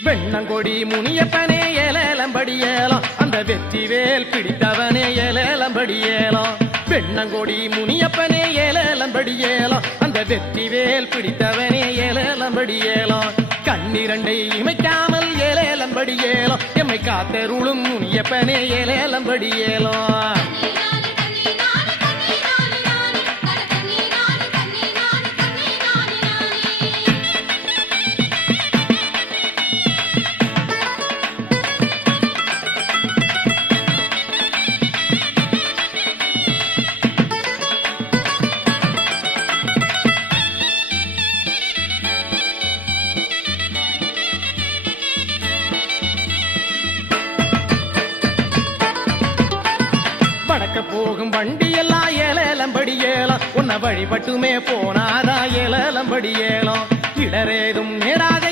வெண்ணங்கொடி முனியப்பனே ஏலேலம்படியேலாம் அந்த வெற்றிவேல் பிடித்தவனே ஏலேலம்படியேலாம் வெண்ணங்கொடி முனியப்பனே ஏலேலம்படியேலாம் அந்த வெற்றிவேல் பிடித்தவனே ஏலேலம்படியேலாம் கண்ணிரண்டை இமைக்காமல் ஏலேலம்படியேலாம் எம்மை காத்தருளும் முனியப்பனே ஏலேலம்படியேலாம் போகும் வண்டி எல்லாம் ஏலேலம்படியேலாம் உன்னை வழிபட்டுமே போனாதா ஏலேலம்படியேலாம் இடரேதும் நேராக